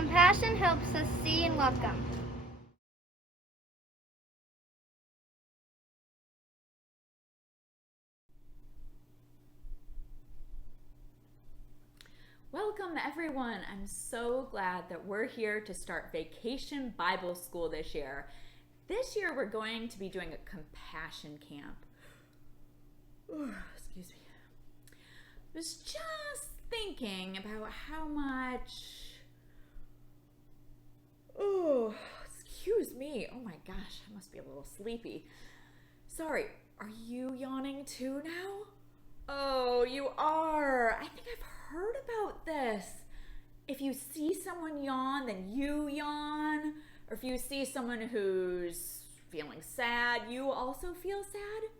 Compassion helps us see and welcome. Welcome everyone. I'm so glad that we're here to start Vacation Bible School this year. This year we're going to be doing a compassion camp. Excuse me. I was just thinking about how much... excuse me. Oh my gosh, I must be a little sleepy. Sorry, are you yawning too now? Oh, you are. I think I've heard about this. If you see someone yawn, then you yawn. Or if you see someone who's feeling sad, you also feel sad.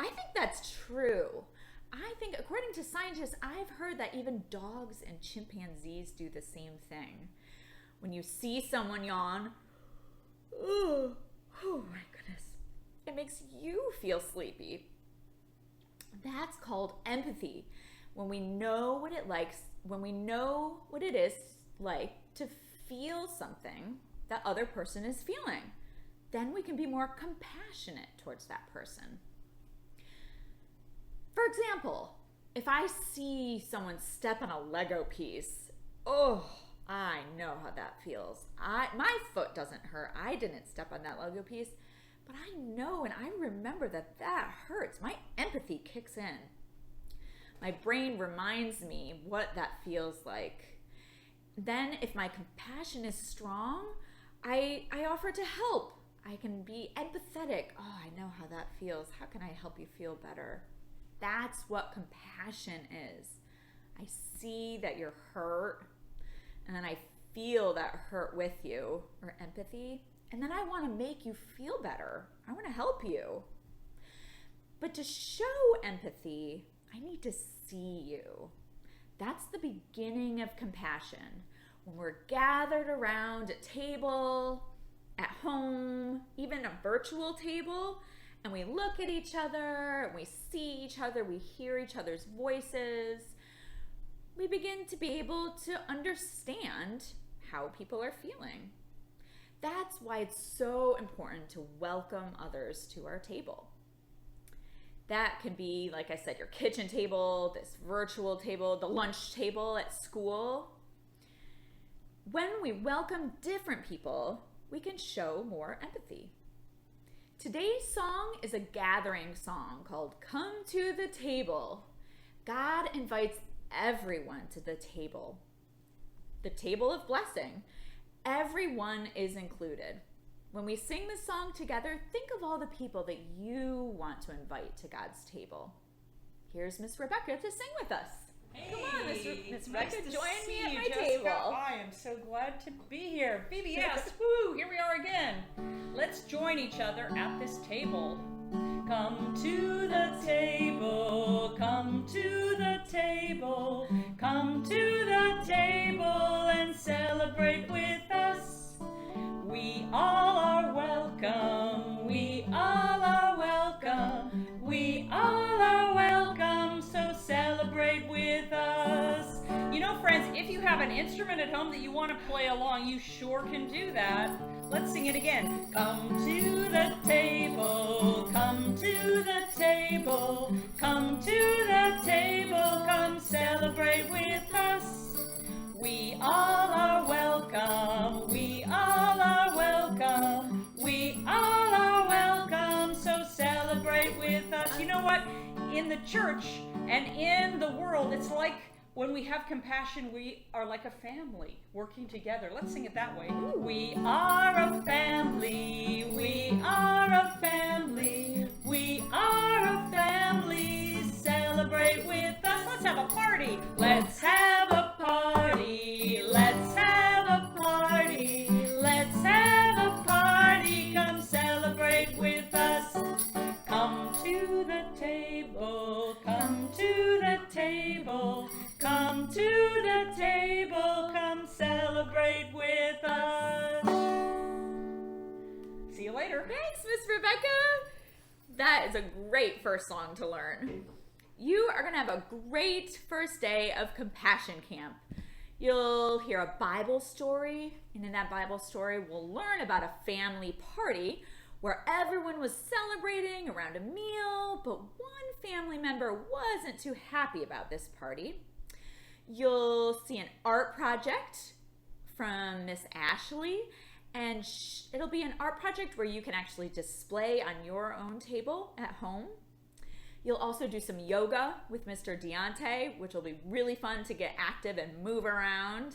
I think that's true. I think, according to scientists, I've heard that even dogs and chimpanzees do the same thing. When you see someone yawn, oh my goodness, it makes you feel sleepy. That's called empathy. When we know what it is like to feel something that other person is feeling, then we can be more compassionate towards that person. For example, if I see someone step on a Lego piece, I know how that feels. My foot doesn't hurt. I didn't step on that Lego piece, but I know and I remember that hurts. My empathy kicks in. My brain reminds me what that feels like. Then if my compassion is strong, I offer to help. I can be empathetic. Oh, I know how that feels. How can I help you feel better? That's what compassion is. I see that you're hurt, and then I feel that hurt with you, or empathy, and then I want to make you feel better. I want to help you. But to show empathy, I need to see you. That's the beginning of compassion. When we're gathered around a table, at home, even a virtual table, and we look at each other, and we see each other, we hear each other's voices, we begin to be able to understand how people are feeling. That's why it's so important to welcome others to our table. That can be, like I said, your kitchen table, this virtual table, the lunch table at school. When we welcome different people, we can show more empathy. Today's song is a gathering song called Come to the Table. God invites everyone to the table of blessing. Everyone is included. When we sing this song together, think of all the people that you want to invite to God's table. Here's Miss Rebecca to sing with us. Hey, come on, Miss Rebecca, nice join me at my Jessica. table. I am so glad to be here. VBS, woo, here we are again. Let's join each other at this table. Come to the table, come to the table, come to the table and celebrate with us. We all are welcome, we all are welcome, we all are welcome, so celebrate with us. You know, friends, if you have an instrument at home that you want to play along, you sure can do that. Let's sing it again. Come to the table, come to the table, come to the table, come celebrate with us. We all are welcome, we all are welcome, we all are welcome, so celebrate with us. You know what? In the church and in the world, it's like when we have compassion, we are like a family working together. Let's sing it that way. We are a family, we are a family, we are a family, celebrate with us. Let's have a party. Let's have a party. Let's have a party. Let's have a party. Come celebrate with us. Come to the table. Come to the table. Come to the table. Come celebrate with us. See you later. Thanks, Miss Rebecca. That is a great first song to learn. You are going to have a great first day of Compassion Camp. You'll hear a Bible story, and in that Bible story, we'll learn about a family party where everyone was celebrating around a meal, but one family member wasn't too happy about this party. You'll see an art project from Miss Ashley, and it'll be an art project where you can actually display on your own table at home. You'll also do some yoga with Mr. Deontay, which will be really fun to get active and move around.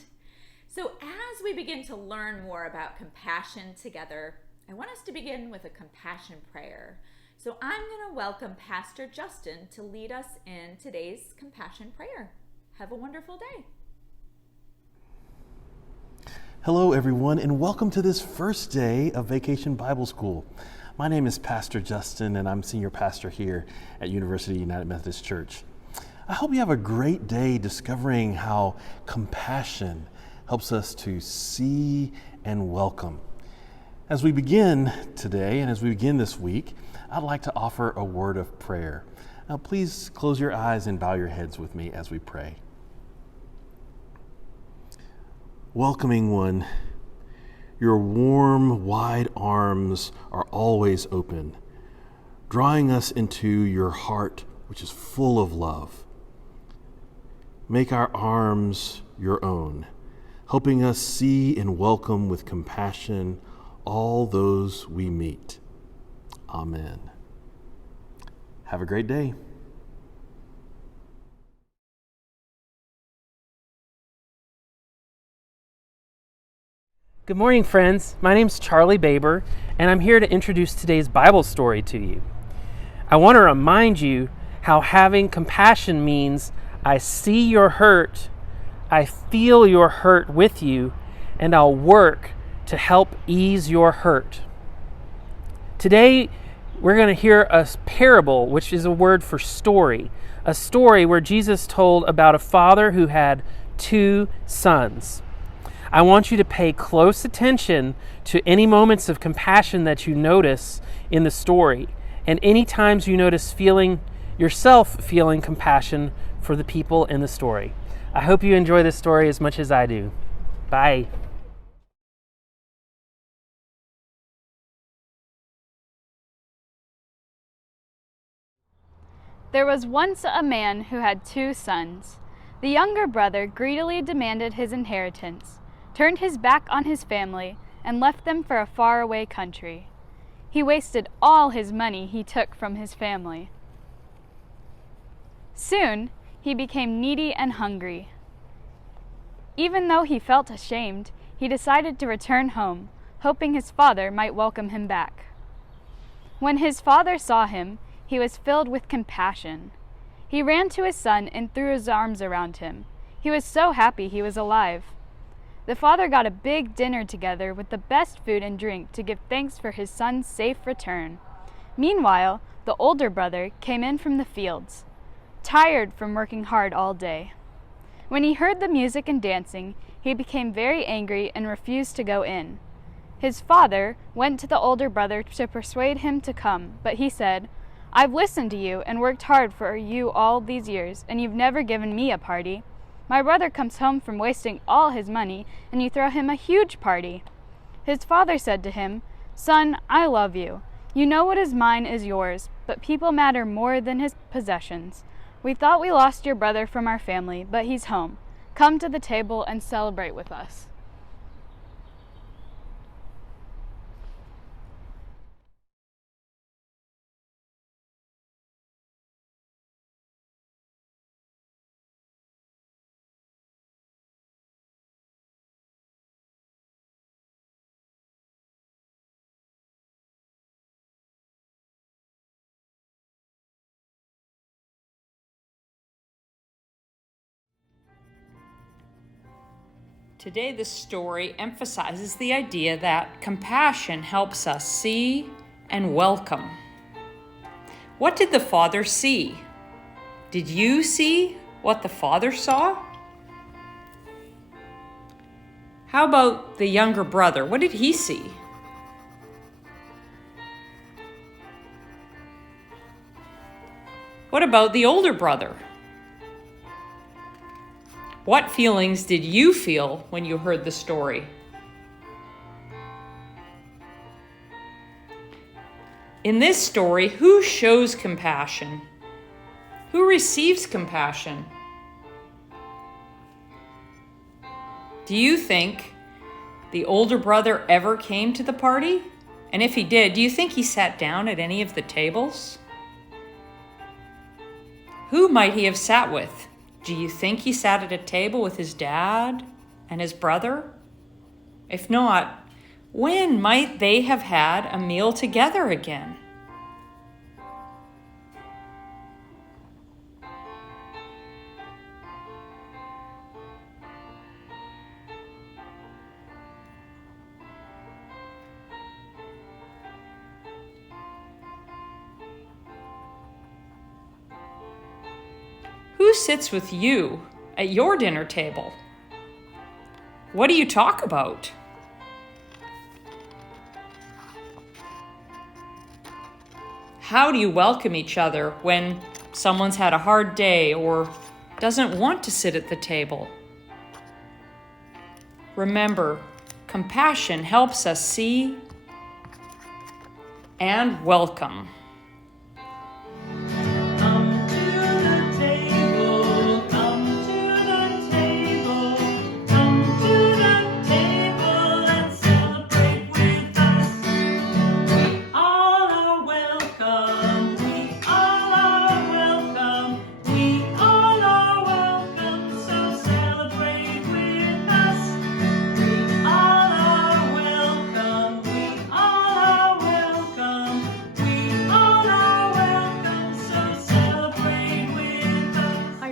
So as we begin to learn more about compassion together, I want us to begin with a compassion prayer. So I'm going to welcome Pastor Justin to lead us in today's compassion prayer. Have a wonderful day. Hello, everyone, and welcome to this first day of Vacation Bible School. My name is Pastor Justin, and I'm senior pastor here at University United Methodist Church. I hope you have a great day discovering how compassion helps us to see and welcome. As we begin today, and as we begin this week, I'd like to offer a word of prayer. Now, please close your eyes and bow your heads with me as we pray. Welcoming One, your warm, wide arms are always open, drawing us into your heart, which is full of love. Make our arms your own, helping us see and welcome with compassion all those we meet. Amen. Have a great day. Good morning, friends. My name's Charlie Baber, and I'm here to introduce today's Bible story to you. I want to remind you how having compassion means I see your hurt, I feel your hurt with you, and I'll work to help ease your hurt. Today, we're going to hear a parable, which is a word for story, a story where Jesus told about a father who had 2 sons. I want you to pay close attention to any moments of compassion that you notice in the story, and any times you notice feeling compassion for the people in the story. I hope you enjoy this story as much as I do. Bye. There was once a man who had 2 sons. The younger brother greedily demanded his inheritance, turned his back on his family, and left them for a faraway country. He wasted all his money he took from his family. Soon, he became needy and hungry. Even though he felt ashamed, he decided to return home, hoping his father might welcome him back. When his father saw him, he was filled with compassion. He ran to his son and threw his arms around him. He was so happy he was alive. The father got a big dinner together with the best food and drink to give thanks for his son's safe return. Meanwhile, the older brother came in from the fields, tired from working hard all day. When he heard the music and dancing, he became very angry and refused to go in. His father went to the older brother to persuade him to come, but he said, "I've listened to you and worked hard for you all these years, and you've never given me a party. My brother comes home from wasting all his money, and you throw him a huge party." His father said to him, "Son, I love you. You know what is mine is yours, but people matter more than his possessions. We thought we lost your brother from our family, but he's home. Come to the table and celebrate with us." Today, this story emphasizes the idea that compassion helps us see and welcome. What did the father see? Did you see what the father saw? How about the younger brother? What did he see? What about the older brother? What feelings did you feel when you heard the story? In this story, who shows compassion? Who receives compassion? Do you think the older brother ever came to the party? And if he did, do you think he sat down at any of the tables? Who might he have sat with? Do you think he sat at a table with his dad and his brother? If not, when might they have had a meal together again? Who sits with you at your dinner table? What do you talk about? How do you welcome each other when someone's had a hard day or doesn't want to sit at the table? Remember, compassion helps us see and welcome.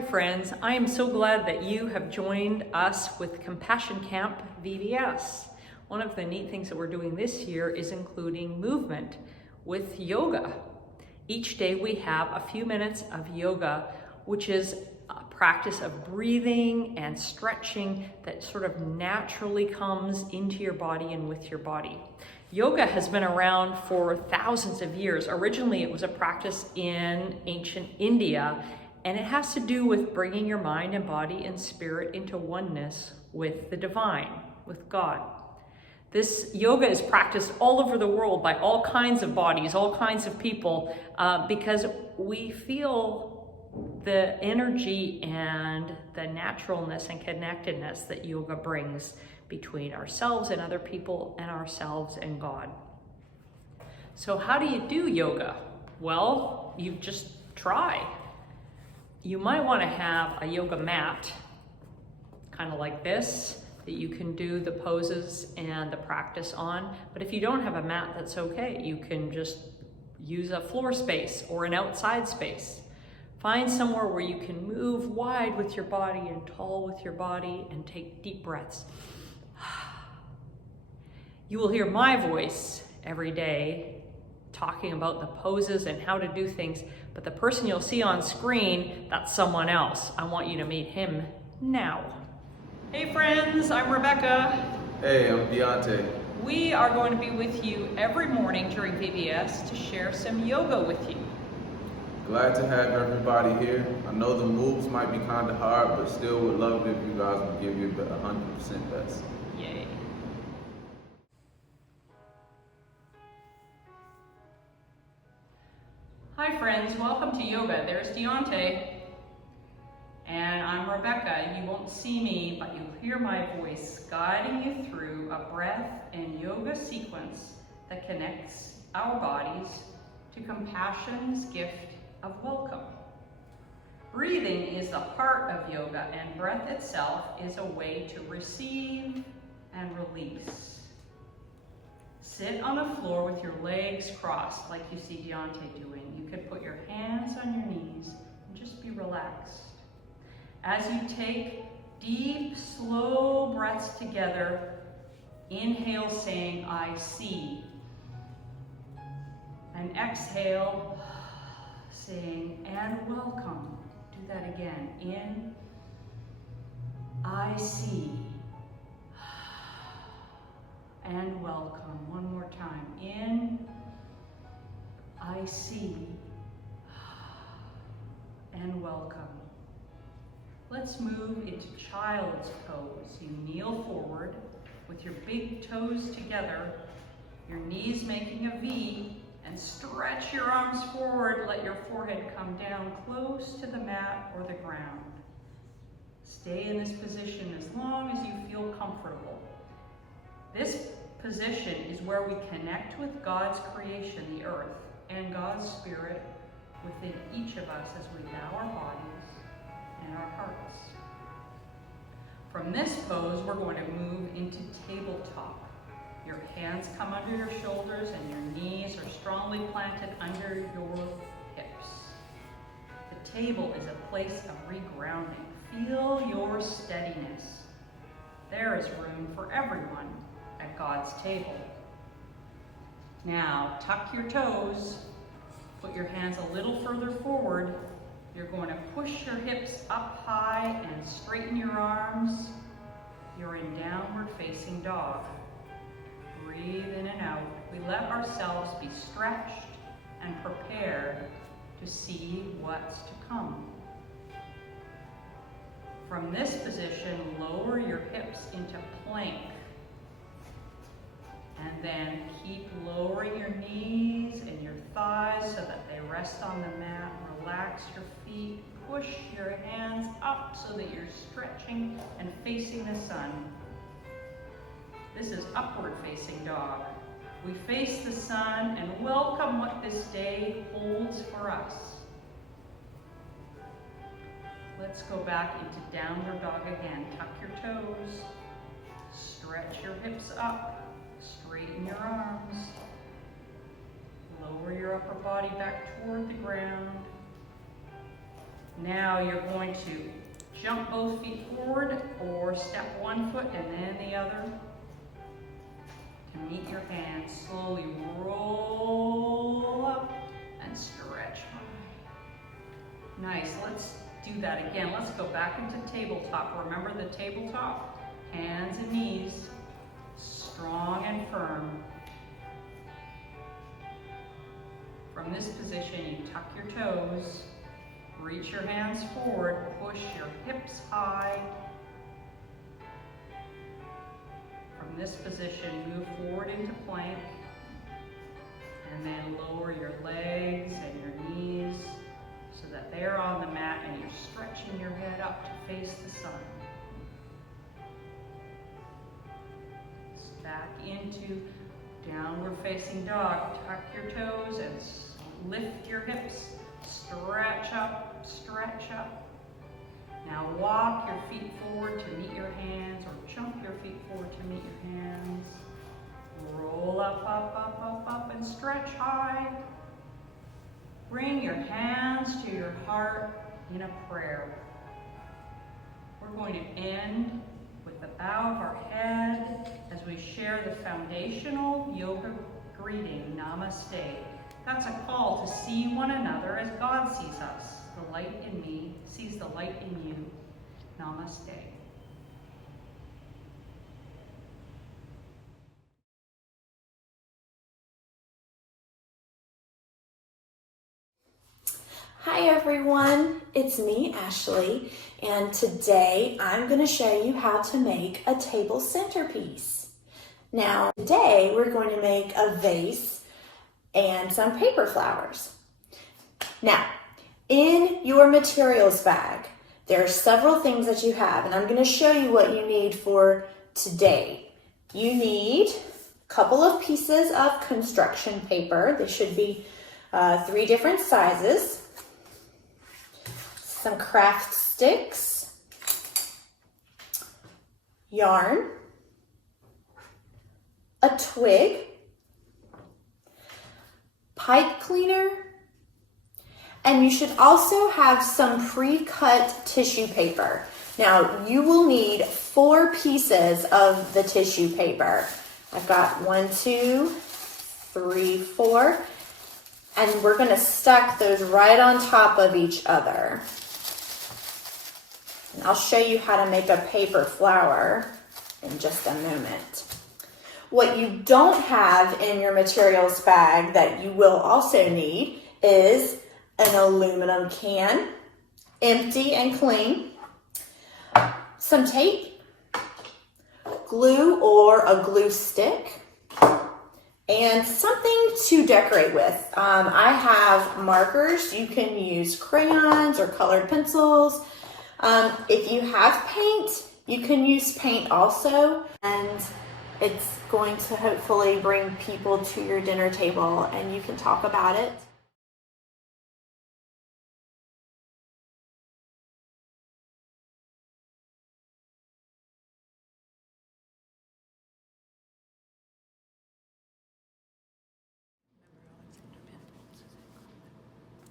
Friends, I am so glad that you have joined us with Compassion Camp VBS. One of the neat things that we're doing this year is including movement with yoga. Each day we have a few minutes of yoga, which is a practice of breathing and stretching that sort of naturally comes into your body and with your body. Yoga has been around for thousands of years. Originally, it was a practice in ancient India, and it has to do with bringing your mind and body and spirit into oneness with the divine, with God. This yoga is practiced all over the world by all kinds of bodies, all kinds of people, because we feel the energy and the naturalness and connectedness that yoga brings between ourselves and other people and ourselves and God. So how do you do yoga? Well, you just try. You might want to have a yoga mat, kind of like this, that you can do the poses and the practice on. But if you don't have a mat, that's okay. You can just use a floor space or an outside space. Find somewhere where you can move wide with your body and tall with your body and take deep breaths. You will hear my voice every day talking about the poses and how to do things, but the person you'll see on screen, that's someone else. I want you to meet him now. Hey friends, I'm Rebecca. Hey, I'm Deontay. We are going to be with you every morning during VBS to share some yoga with you. Glad to have everybody here. I know the moves might be kind of hard, but still would love it if you guys would give you 100% best. Yay. Hi friends, welcome to yoga. There's Deontay. And I'm Rebecca. You won't see me, but you'll hear my voice guiding you through a breath and yoga sequence that connects our bodies to compassion's gift of welcome. Breathing is the heart of yoga, and breath itself is a way to receive and release. Sit on the floor with your legs crossed like you see Deontay doing. You could put your hands on your knees and just be relaxed. As you take deep, slow breaths together, inhale saying, I see. And exhale, saying, and welcome. Do that again. In, I see. And welcome. One more time. In, I see. And welcome. let's move into child's pose. You kneel forward with your big toes together, your knees making a V, and stretch your arms forward. Let your forehead come down close to the mat or the ground. Stay in this position as long as you feel comfortable. This position is where we connect with God's creation, the earth, and God's Spirit within each of us as we bow our bodies and our hearts. From this pose, we're going to move into tabletop. Your hands come under your shoulders and your knees are strongly planted under your hips. The table is a place of regrounding. Feel your steadiness. There is room for everyone at God's table. Now, tuck your toes. Put your hands a little further forward. You're going to push your hips up high and straighten your arms. You're in downward facing dog. Breathe in and out. We let ourselves be stretched and prepared to see what's to come. From this position, lower your hips into plank. And then keep lowering your knees and your thighs so that they rest on the mat. Relax your feet. Push your hands up so that you're stretching and facing the sun. This is upward facing dog. We face the sun and welcome what this day holds for us. Let's go back into downward dog again. Tuck your toes. Stretch your hips up. Straighten your arms. Lower your upper body back toward the ground. Now you're going to jump both feet forward or step one foot and then the other. To meet your hands, slowly roll up and stretch high. Nice, let's do that again. Let's go back into tabletop. Remember the tabletop? Hands and knees, strong and firm. From this position, you tuck your toes, reach your hands forward, push your hips high. From this position, move forward into plank, and then lower your legs and your knees so that they're on the mat and you're stretching your head up to face the sun. Back into downward facing dog. Tuck your toes and lift your hips. Stretch up, stretch up. Now walk your feet forward to meet your hands or jump your feet forward to meet your hands. Roll up, up, up, up, up and stretch high. Bring your hands to your heart in a prayer. We're going to end with the bow of our head as we share the foundational yoga greeting, Namaste. That's a call to see one another as God sees us. The light in me sees the light in you. Namaste. Hi everyone, it's me, Ashley, and today I'm going to show you how to make a table centerpiece. Now, today we're going to make a vase and some paper flowers. Now, in your materials bag, there are several things that you have, and I'm going to show you what you need for today. You need a couple of pieces of construction paper. They should be 3 different sizes. Some craft sticks, yarn, a twig, pipe cleaner, and you should also have some pre-cut tissue paper. Now, you will need 4 pieces of the tissue paper. I've got 1, 2, 3, 4, and we're going to stack those right on top of each other. And I'll show you how to make a paper flower in just a moment. What you don't have in your materials bag that you will also need is an aluminum can, empty and clean, some tape, glue or a glue stick, and something to decorate with. I have markers. You can use crayons or colored pencils. If you have paint, you can use paint also. And it's going to hopefully bring people to your dinner table and you can talk about it.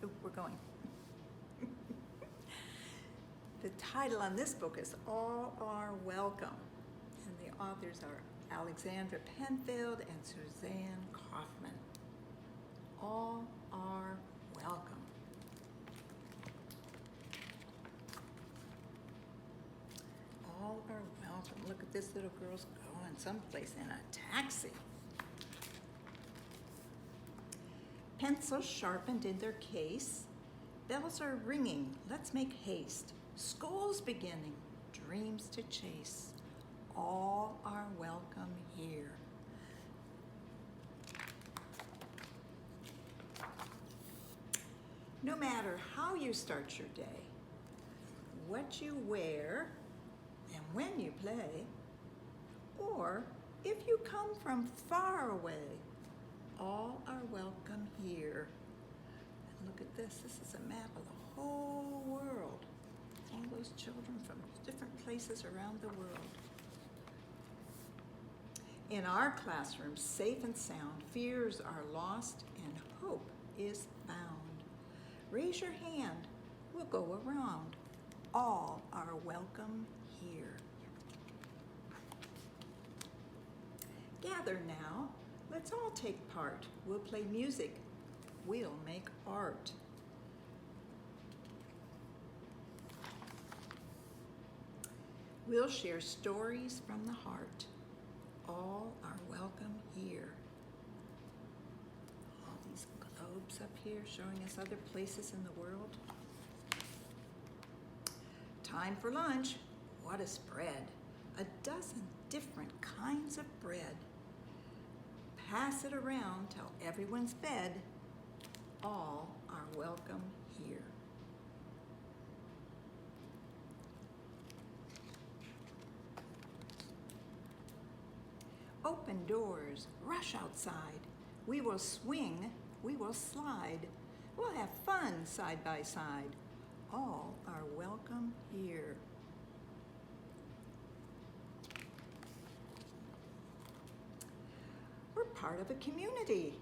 Oh, we're going. The title on this book is All Are Welcome, and the authors are Alexandra Penfield and Suzanne Kaufman. All are welcome. All are welcome. Look at this little girl's going someplace in a taxi. Pencils sharpened in their case. Bells are ringing, let's make haste. School's beginning, dreams to chase. All are welcome here. No matter how you start your day, what you wear, and when you play, or if you come from far away, all are welcome here. And look at this. This is a map of the whole world. All those children from different places around the world. In our classroom, safe and sound, fears are lost and hope is found. Raise your hand. We'll go around. All are welcome here. Gather now. Let's all take part. We'll play music. We'll make art. We'll share stories from the heart. All are welcome here. All these globes up here showing us other places in the world. Time for lunch. What a spread. A dozen different kinds of bread. Pass it around till everyone's fed. All are welcome here. Open doors, rush outside. We will swing, we will slide. We'll have fun side by side. All are welcome here. We're part of a community.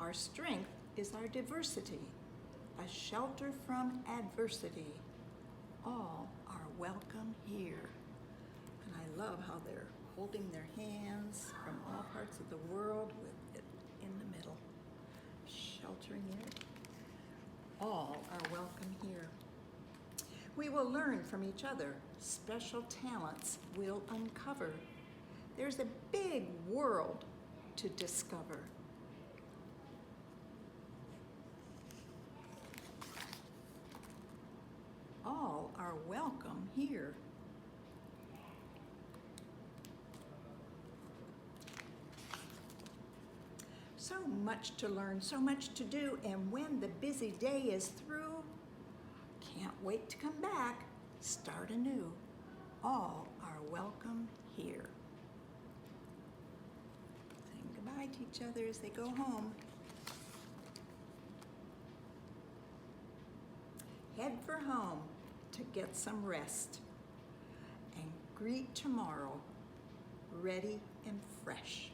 Our strength is our diversity, a shelter from adversity. All are welcome here. And I love how they're holding their hands from all parts of the world with it in the middle, sheltering it. All are welcome here. We will learn from each other. Special talents we'll uncover. There's a big world to discover. All are welcome here. So much to learn, so much to do, and when the busy day is through, can't wait to come back, start anew. All are welcome here. Saying goodbye to each other as they go home. Head for home to get some rest and greet tomorrow ready and fresh.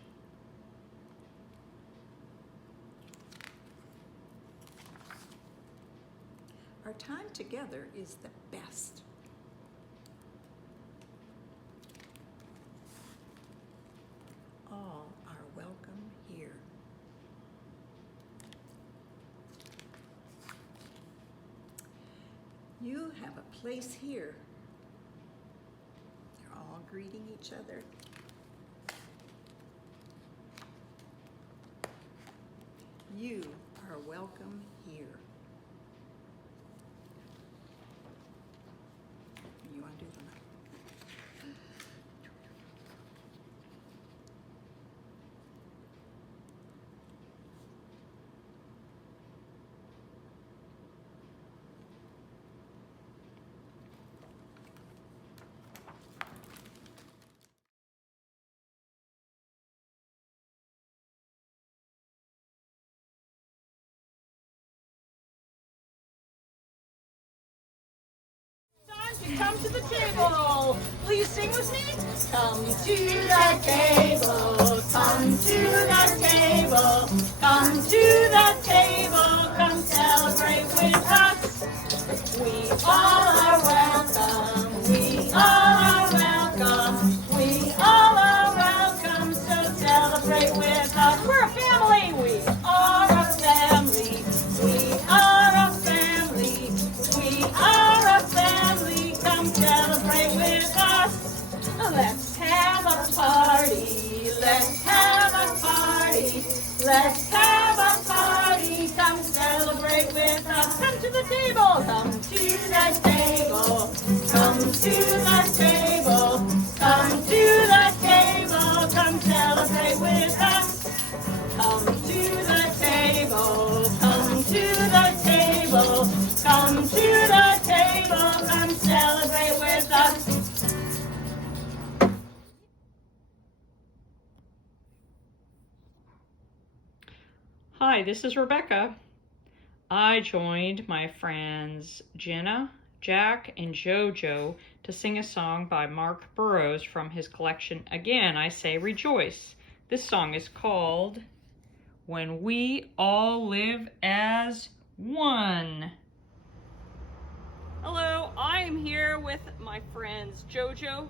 Our time together is the best. All are welcome here. You have a place here. They're all greeting each other. You are welcome here. You want to do them? come to the table. Please sing with me. Come to the table, come to the table, come to the table, come celebrate with us. We all are welcome, we all are welcome, we all are welcome, so celebrate with us. We're a family. We are a family, we are a family, we are a family, come celebrate with us. Let's have a party, let's have a party, let's have a party, come celebrate with us. Come to the table. Come to the table, come to the table, come to the table, come celebrate with us. Come to the table, come to the table, come to the table, come celebrate with us. Hi, this is Rebecca. I joined my friends Jenna, Jack, and JoJo to sing a song by Mark Burrows from his collection Again I Say Rejoice. This song is called When We All Live as One. Hello, I am here with my friends JoJo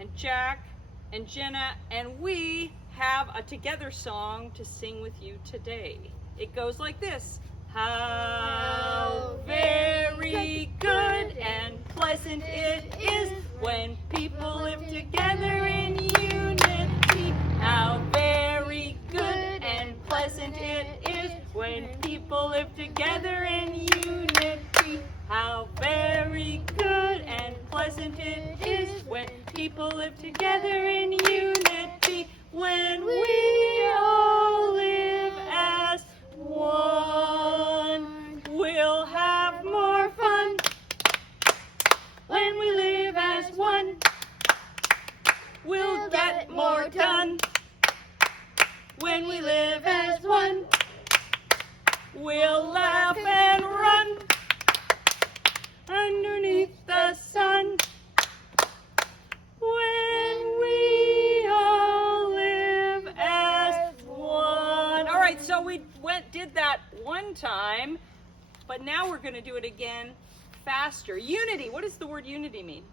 and Jack and Jenna, and we have a together song to sing with you today. It goes like this. How very good and pleasant it is when people live together in unity. How very good and pleasant it is when people live together in unity. How very good and pleasant it is when people live together in unity. When we all live as one, we'll have more fun. When we live as one, we'll get more done. When we live as one, we'll laugh and run underneath the sun. When we all live as one. All right, so we did that one time, but now we're going to do it again faster. Unity. What does the word unity mean?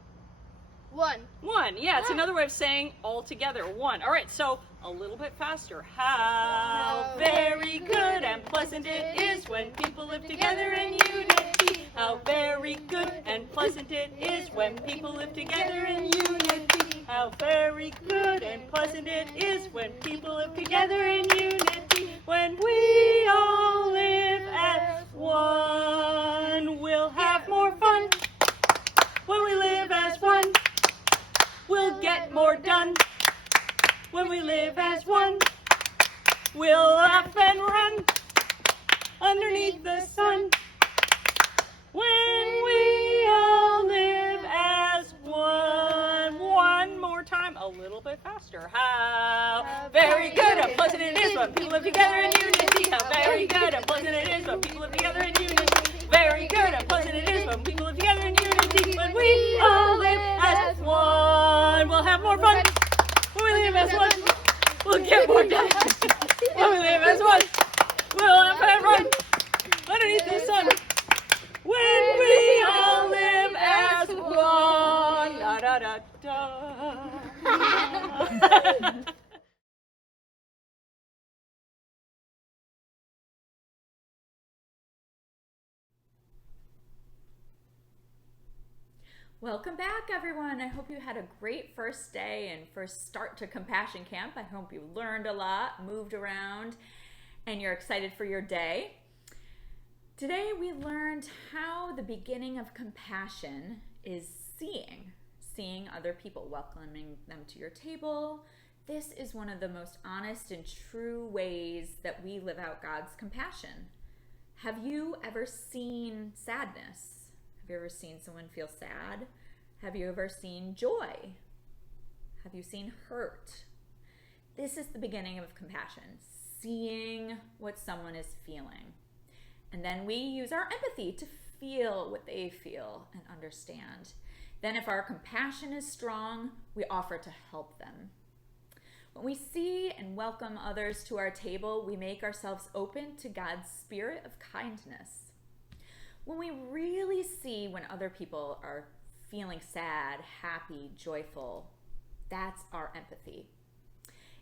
One. One. Yeah, it's another way of saying all together. One. All right, so a little bit faster. How very good and pleasant it is when people live together in unity. How very good and pleasant it is when people live together in unity. How very good and pleasant it is when people live together in unity. When we all live as one, we'll have more fun. When we live as one, we'll get more done. When we live as one, we'll laugh and run underneath the sun. When we all live as one. One more time, a little bit faster. How very good and pleasant it is when people live together in unity. How very good and pleasant it is when people live together in unity. Very good and pleasant it is when people live together in unity. When we all live as one, we'll have more fun. When we live as one, we'll get more done. When we live as one, we'll have and run underneath the sun. When we all live as one. Da da da da. Welcome back, everyone. I hope you had a great first day and first start to Compassion Camp. I hope you learned a lot, moved around, and you're excited for your day. Today we learned how the beginning of compassion is seeing other people, welcoming them to your table. This is one of the most honest and true ways that we live out God's compassion. Have you ever seen sadness? Have you ever seen someone feel sad? Have you ever seen joy? Have you seen hurt? This is the beginning of compassion, seeing what someone is feeling. And then we use our empathy to feel what they feel and understand. Then if our compassion is strong, we offer to help them. When we see and welcome others to our table, we make ourselves open to God's spirit of kindness. When we really see when other people are feeling sad, happy, joyful, that's our empathy.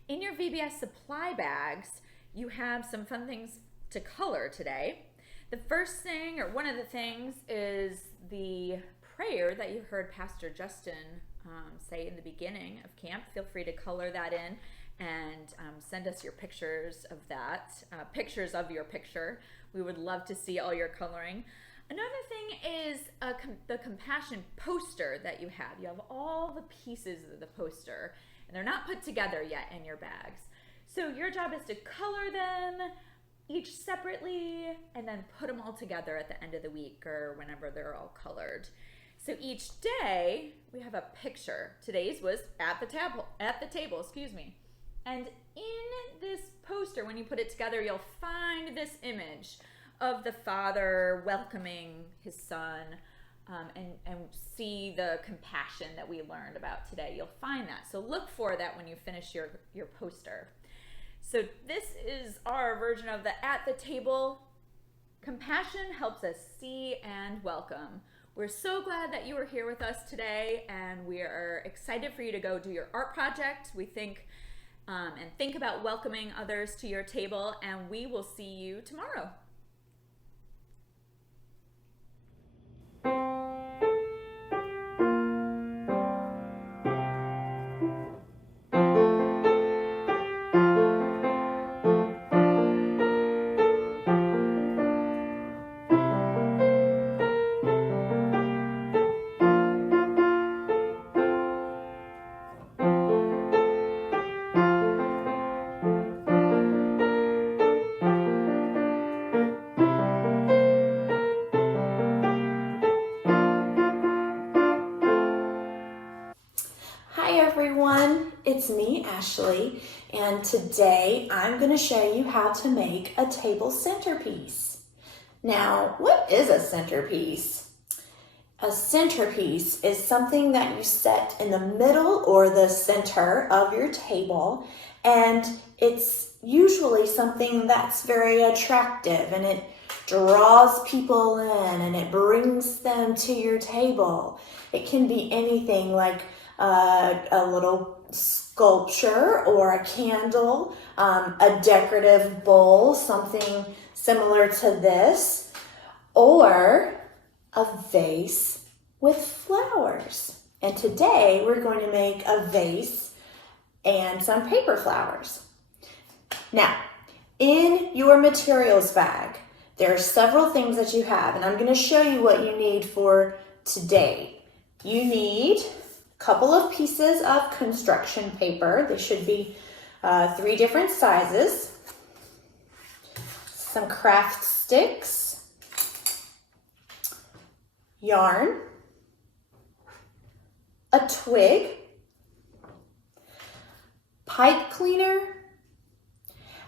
In your VBS supply bags, you have some fun things to color today. The first thing, or one of the things, is the prayer that you heard Pastor Justin say in the beginning of camp. Feel free to color that in and send us your pictures of that, pictures of your picture. We would love to see all your coloring. Another thing is the compassion poster that you have. You have all the pieces of the poster, and they're not put together yet in your bags. So your job is to color them each separately and then put them all together at the end of the week or whenever they're all colored. So each day we have a picture. Today's was at the table, And in this poster, when you put it together, you'll find this image of the Father welcoming his Son, and see the compassion that we learned about today. You'll find that. So look for that when you finish your poster. So this is our version of the at the table. Compassion helps us see and welcome. We're so glad that you were here with us today, and we are excited for you to go do your art project. We think about welcoming others to your table, and we will see you tomorrow. Hi everyone, it's me, Ashley, and today I'm going to show you how to make a table centerpiece. Now, what is a centerpiece? A centerpiece is something that you set in the middle or the center of your table, and it's usually something that's very attractive, and it draws people in and it brings them to your table. It can be anything like a little sculpture or a candle, a decorative bowl, something similar to this, or a vase with flowers. And today we're going to make a vase and some paper flowers. Now, in your materials bag, there are several things that you have, and I'm going to show you what you need for today. You need couple of pieces of construction paper. They should be 3 different sizes. Some craft sticks, yarn, a twig, pipe cleaner,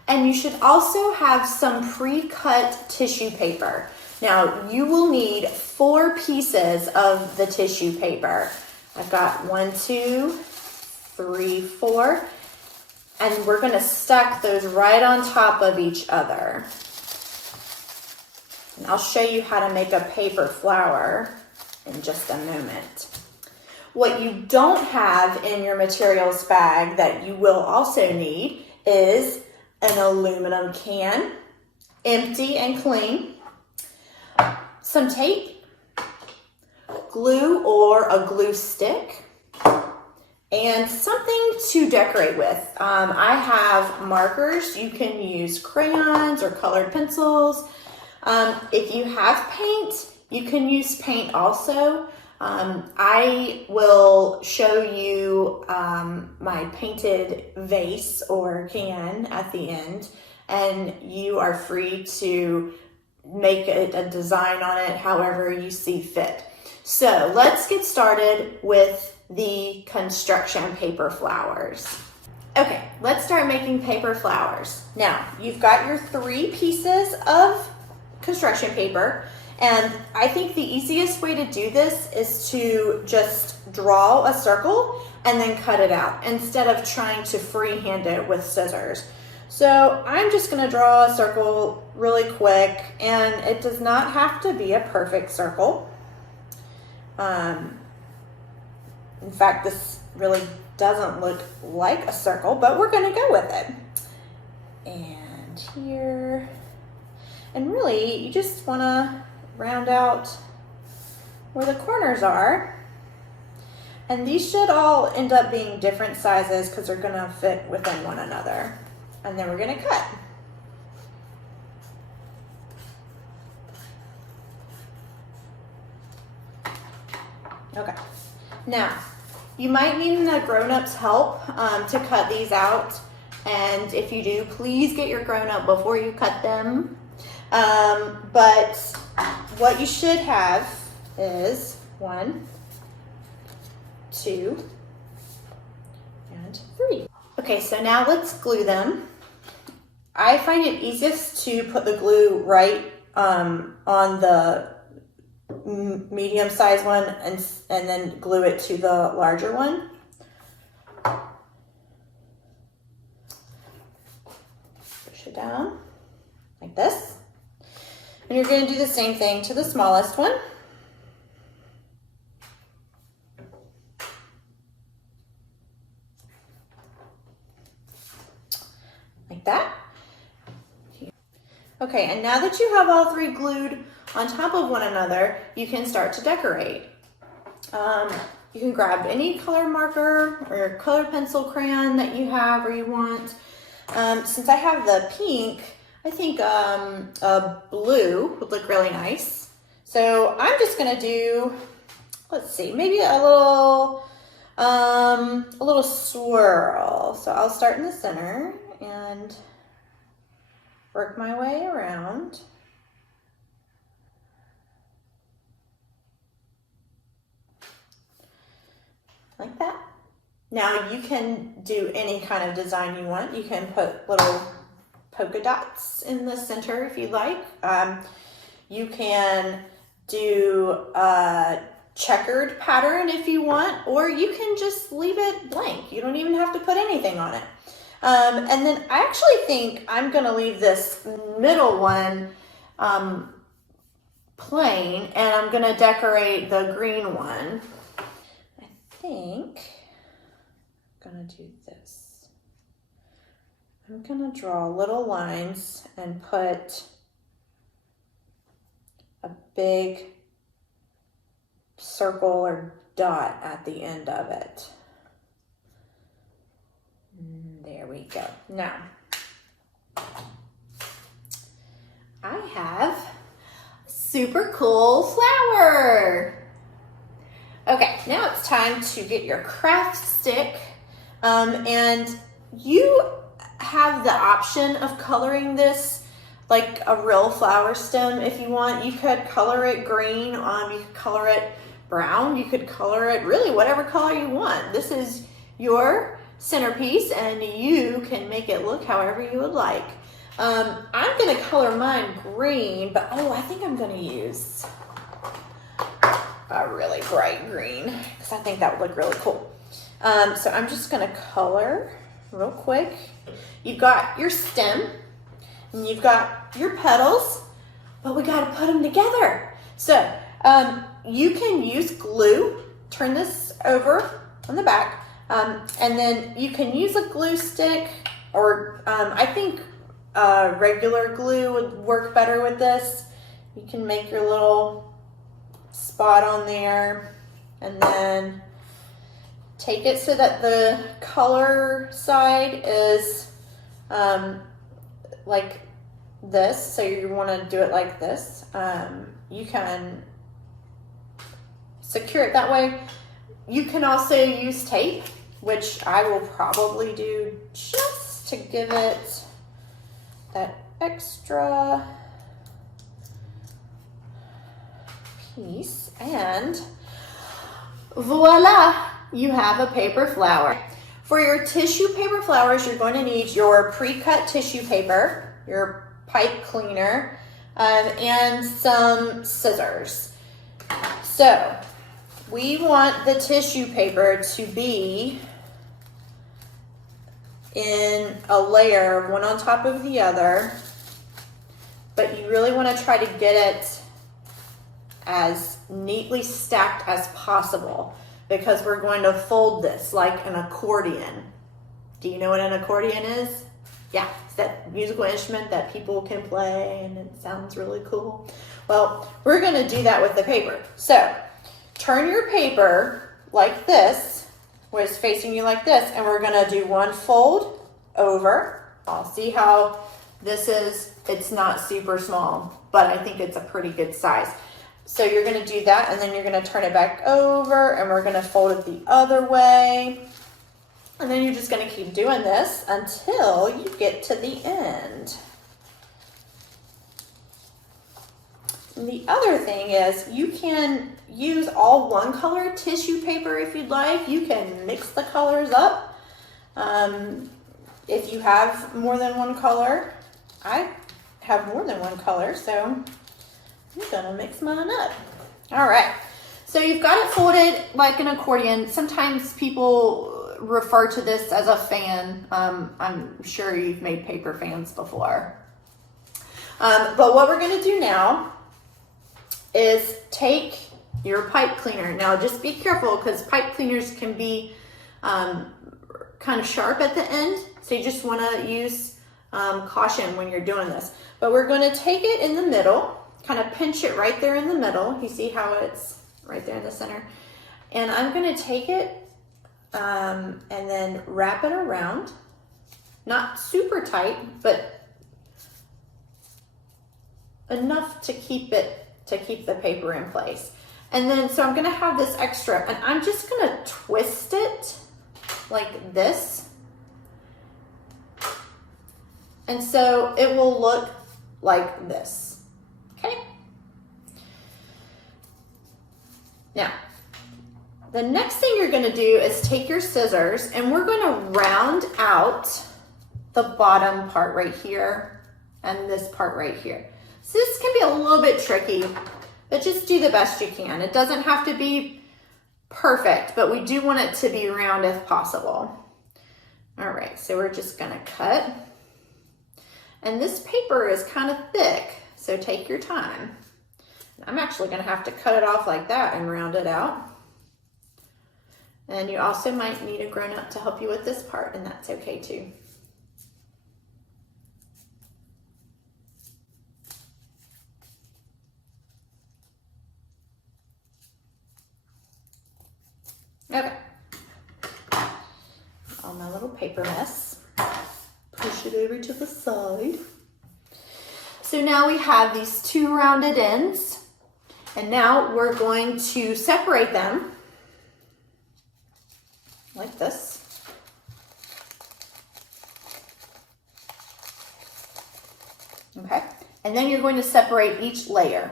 and you should also have some pre-cut tissue paper. Now, you will need 4 pieces of the tissue paper. I've got 1, 2, 3, 4, and we're going to stack those right on top of each other. And I'll show you how to make a paper flower in just a moment. What you don't have in your materials bag that you will also need is an aluminum can, empty and clean, some tape, glue or a glue stick, and something to decorate with. I have markers. You can use crayons or colored pencils. If you have paint, you can use paint also. I will show you my painted vase or can at the end, and you are free to make a design on it however you see fit. So let's get started with the construction paper flowers. Okay, let's start making paper flowers. Now, you've got your 3 pieces of construction paper, And I think the easiest way to do this is to just draw a circle and then cut it out instead of trying to freehand it with scissors. So I'm just going to draw a circle really quick, and it does not have to be a perfect circle. In fact, this really doesn't look like a circle, but we're going to go with it. And here, and really you just want to round out where the corners are. And these should all end up being different sizes because they're going to fit within one another. And then we're going to cut. Okay. Now, you might need a grown-up's help to cut these out. And if you do, please get your grown-up before you cut them. But what you should have is 1, 2, and 3. Okay, so now let's glue them. I find it easiest to put the glue right on the medium-sized one and then glue it to the larger one. Push it down like this. And you're going to do the same thing to the smallest one. Like that. Okay, and now that you have all 3 glued on top of one another, you can start to decorate. You can grab any color marker or color pencil crayon that you have or you want. Since I have the pink, I think a blue would look really nice. So I'm just gonna do, let's see, maybe a little swirl. So I'll start in the center and work my way around. Like that. Now you can do any kind of design you want. You can put little polka dots in the center if you like. You can do a checkered pattern if you want, or you can just leave it blank. You don't even have to put anything on it. And then I actually think I'm going to leave this middle one plain, and I'm going to decorate the green one. I think I'm going to do this. I'm going to draw little lines and put a big circle or dot at the end of it. There we go. Now, I have a super cool flower. Okay, now it's time to get your craft stick, and you have the option of coloring this like a real flower stem if you want. You could color it green, you could color it brown, you could color it really whatever color you want. This is your centerpiece and you can make it look however you would like. I'm going to color mine green, but I think I'm going to use a really bright green because I think that would look really cool. So I'm just going to color real quick. You've got your stem and you've got your petals, but we got to put them together. So you can use glue. Turn this over on the back. And then you can use a glue stick, or I think regular glue would work better with this. You can make your little spot on there and then take it so that the color side is like this. So you want to do it like this. You can secure it that way. You can also use tape, which I will probably do just to give it that extra piece. And voila, you have a paper flower. For your tissue paper flowers, you're going to need your pre-cut tissue paper, your pipe cleaner, and some scissors. So we want the tissue paper to be in a layer, one on top of the other, but you really want to try to get it as neatly stacked as possible because we're going to fold this like an accordion. Do you know what an accordion is? Yeah, it's that musical instrument that people can play and it sounds really cool. Well, we're going to do that with the paper. So turn your paper like this, where it's facing you like this, and we're going to do one fold over. I'll see how this is. It's not super small, but I think it's a pretty good size. So you're going to do that, and then you're going to turn it back over, and we're going to fold it the other way. And then you're just going to keep doing this until you get to the end. And the other thing is you can use all one color tissue paper if you'd like. You can mix the colors up if you have more than one color. I have more than one color, so I'm gonna mix mine up. All right, so you've got it folded like an accordion. Sometimes people refer to this as a fan. I'm sure you've made paper fans before. But what we're gonna do now is take your pipe cleaner. Now just be careful because pipe cleaners can be kind of sharp at the end. So you just wanna use caution when you're doing this. But we're gonna take it in the middle, kind of pinch it right there in the middle. You see how it's right there in the center? And I'm gonna take it and then wrap it around. Not super tight, but enough to keep the paper in place. And then, so I'm gonna have this extra, and I'm just gonna twist it like this. And so it will look like this, okay? Now, the next thing you're gonna do is take your scissors and we're gonna round out the bottom part right here and this part right here. So this can be a little bit tricky, but just do the best you can. It doesn't have to be perfect, but we do want it to be round if possible. All right, so we're just gonna cut. And this paper is kind of thick, so take your time. I'm actually gonna have to cut it off like that and round it out. And you also might need a grown-up to help you with this part, and that's okay too. Okay. All my little paper mess. Push it over to the side. So now we have these two rounded ends, and now we're going to separate them like this. Okay, and then you're going to separate each layer.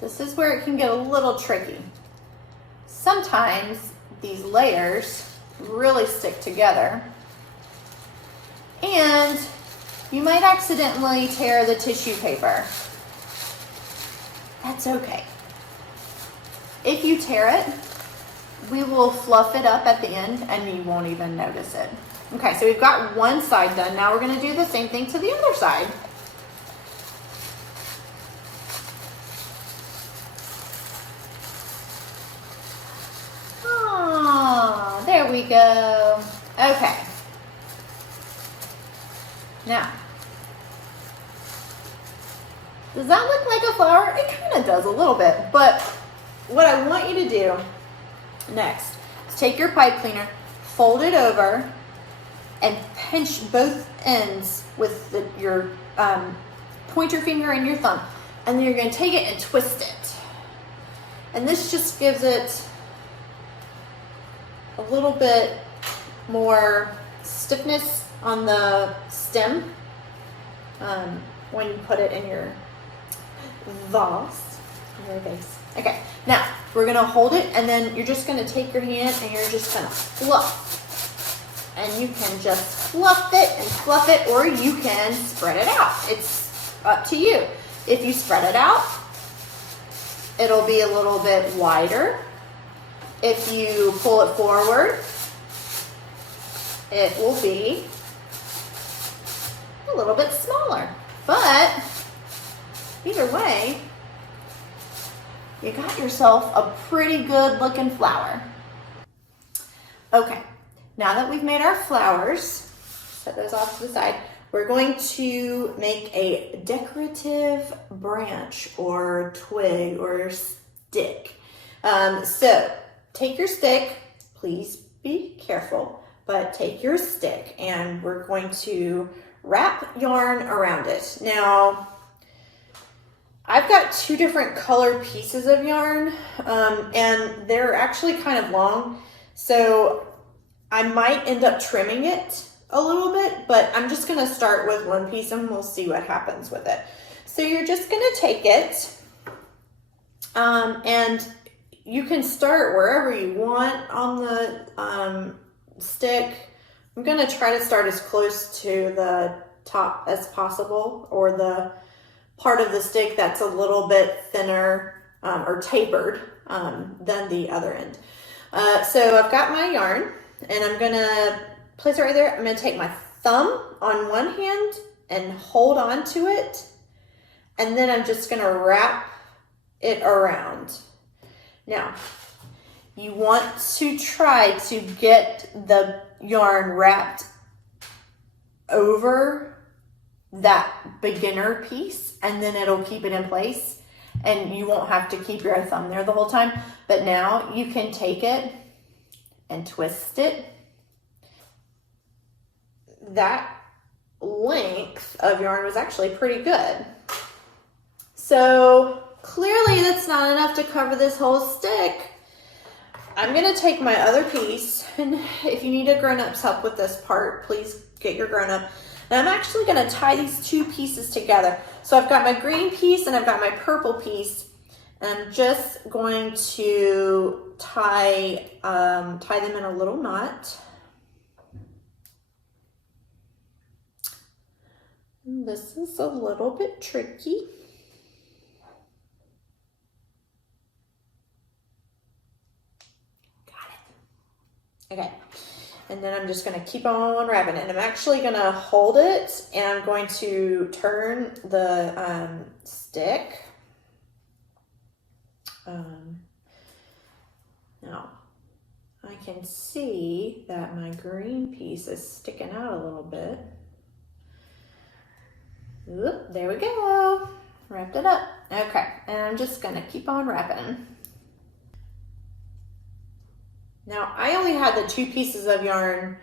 This is where it can get a little tricky. Sometimes these layers really stick together and you might accidentally tear the tissue paper. That's okay. If you tear it, we will fluff it up at the end and you won't even notice it. Okay, so we've got one side done. Now we're gonna do the same thing to the other side. There we go. Okay. Now, does that look like a flower? It kind of does a little bit, but what I want you to do next is take your pipe cleaner, fold it over, and pinch both ends with your pointer finger and your thumb. And then you're going to take it and twist it. And this just gives it a little bit more stiffness on the stem when you put it in your vase, Okay, now we're gonna hold it, and then you're just gonna take your hand and you're just gonna fluff. And you can just fluff it, or you can spread it out. It's up to you. If you spread it out, it'll be a little bit wider. If you pull it forward, it will be a little bit smaller. But either way, you got yourself a pretty good looking flower. Okay, now that we've made our flowers, set those off to the side, we're going to make a decorative branch or twig or stick. So take your stick, please be careful, but take your stick and we're going to wrap yarn around it. Now, I've got 2 different color pieces of yarn, and they're actually kind of long, so I might end up trimming it a little bit, but I'm just gonna start with one piece and we'll see what happens with it. So you're just gonna take it, and you can start wherever you want on the stick. I'm gonna try to start as close to the top as possible, or the part of the stick that's a little bit thinner or tapered than the other end. So I've got my yarn and I'm gonna place it right there. I'm gonna take my thumb on one hand and hold on to it, and then I'm just gonna wrap it around. Now, you want to try to get the yarn wrapped over that beginner piece, and then it'll keep it in place and you won't have to keep your thumb there the whole time. But now you can take it and twist it. That length of yarn was actually pretty good. So clearly that's not enough to cover this whole stick. I'm gonna take my other piece, and if you need a grown-up's help with this part, please get your grown-up. And I'm actually gonna tie these 2 pieces together. So I've got my green piece and I've got my purple piece, and I'm just going to tie them in a little knot. This is a little bit tricky. Okay, and then I'm just gonna keep on wrapping it. And I'm actually gonna hold it, and I'm going to turn the stick. Now, I can see that my green piece is sticking out a little bit. Oop, there we go, wrapped it up. Okay, and I'm just gonna keep on wrapping. Now, I only had the 2 pieces of yarn.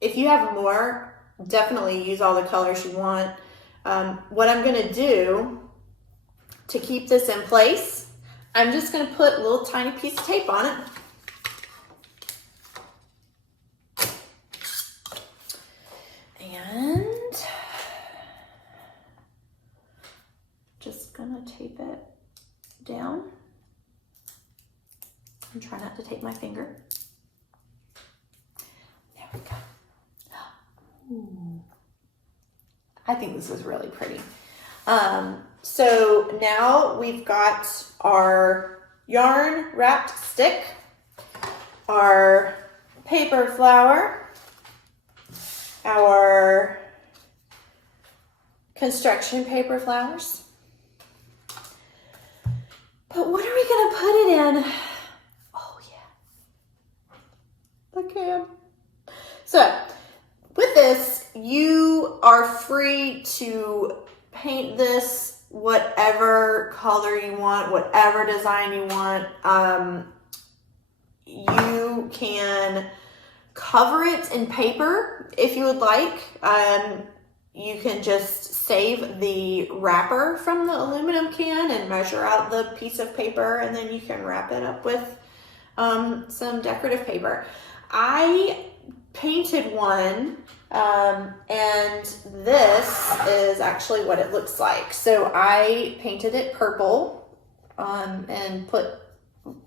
If you have more, definitely use all the colors you want. What I'm gonna do to keep this in place, I'm just gonna put a little tiny piece of tape on it. And just gonna tape it down. And try not to tape my finger. There we go. Ooh. I think this is really pretty. So now we've got our yarn wrapped stick, our paper flower, our construction paper flowers. But what are we gonna put it in? Okay. So with this, you are free to paint this whatever color you want, whatever design you want. You can cover it in paper if you would like. You can just save the wrapper from the aluminum can and measure out the piece of paper, and then you can wrap it up with some decorative paper. I painted one And this is actually what it looks like. So I painted it purple and put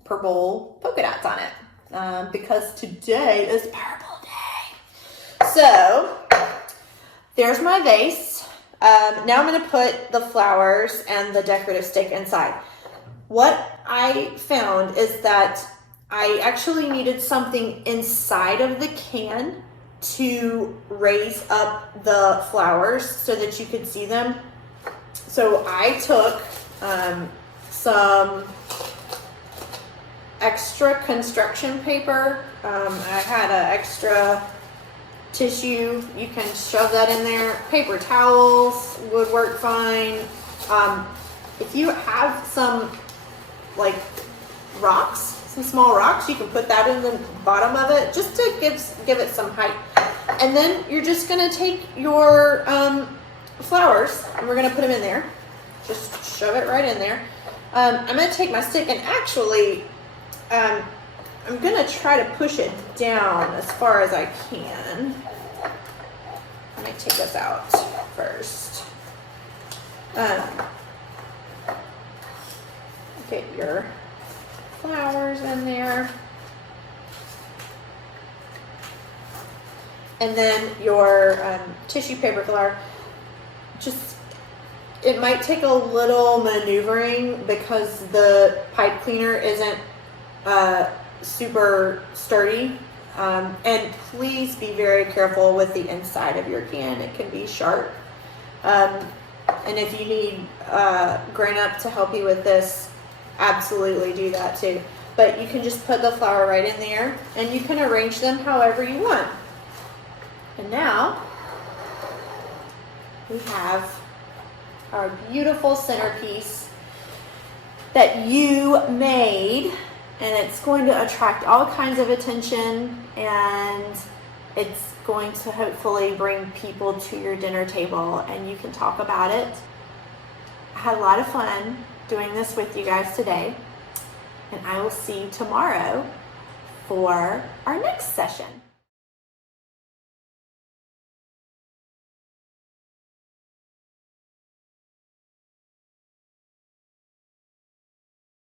purple polka dots on it because today is Purple Day. So there's my vase. Now I'm going to put the flowers and the decorative stick inside. What I found is that I actually needed something inside of the can to raise up the flowers so that you could see them. So I took some extra construction paper. I had an extra tissue. You can shove that in there. Paper towels would work fine. If you have some like rocks, some small rocks, you can put that in the bottom of it just to give it some height. And then you're just gonna take your flowers and we're gonna put them in there. Just shove it right in there. I'm gonna take my stick and actually I'm gonna try to push it down as far as I can. Let me take this out first. Get your flowers in there. And then your tissue paper flower, it might take a little maneuvering because the pipe cleaner isn't super sturdy. And please be very careful with the inside of your can. It can be sharp. And if you need Grain Up to help you with this, absolutely do that too. But you can just put the flower right in there and you can arrange them however you want. And now we have our beautiful centerpiece that you made, and it's going to attract all kinds of attention, and it's going to hopefully bring people to your dinner table and you can talk about it. I had a lot of fun doing this with you guys today, and I will see you tomorrow for our next session.